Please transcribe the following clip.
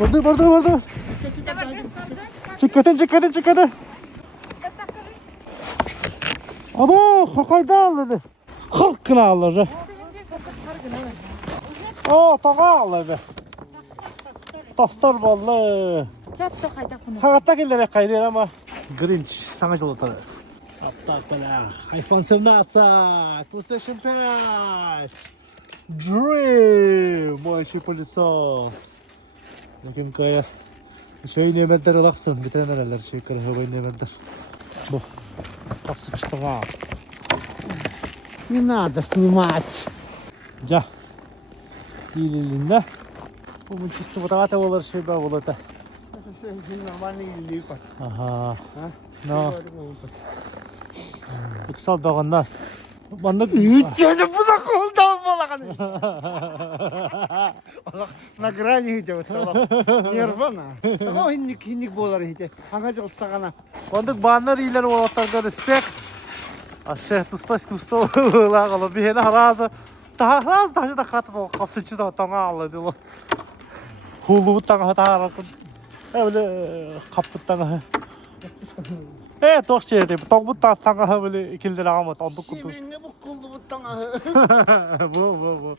Burada. Çıkadın. Abo, kakayda alırdı. Halkına alırdı. Tağa alırdı. Tastar ballı. Çatto kayda bunu. Hatta gelirek kaydır ama Grinch sana jalatar. Aptal bela. iPhone 17, PlayStation 5. Dream. Мой пылесос. Bakayım kaya. Şöyle nimetler alaksın. Bir tane nereler şey kırı havayı nimetler. Bu. Kapsı çıktı ha. Не надо снимать. Ja. İyiliğinde. Bu çisti bu tavata olur şey daha olur da. Это нормальный липа. Aha. А? No. Kıksal dağından. Bandık. Ничего не буду колдал балаган. На грани идет. Нервана. Такого хинник болар иде. Ага жылсагана. Bandık banlar iyiler olatlarga respekt. Aşağı tıspes kusto lağalı bir hene harazı. Daha da katı o kapsıcı da tağa aldı. Hulu tağa harakın. Öyle kapıttan. Doğru şey. Tog bu tasağa böyle ikildir ama ondu kutu. Şimdi bu kuldu bu tanga. Bu.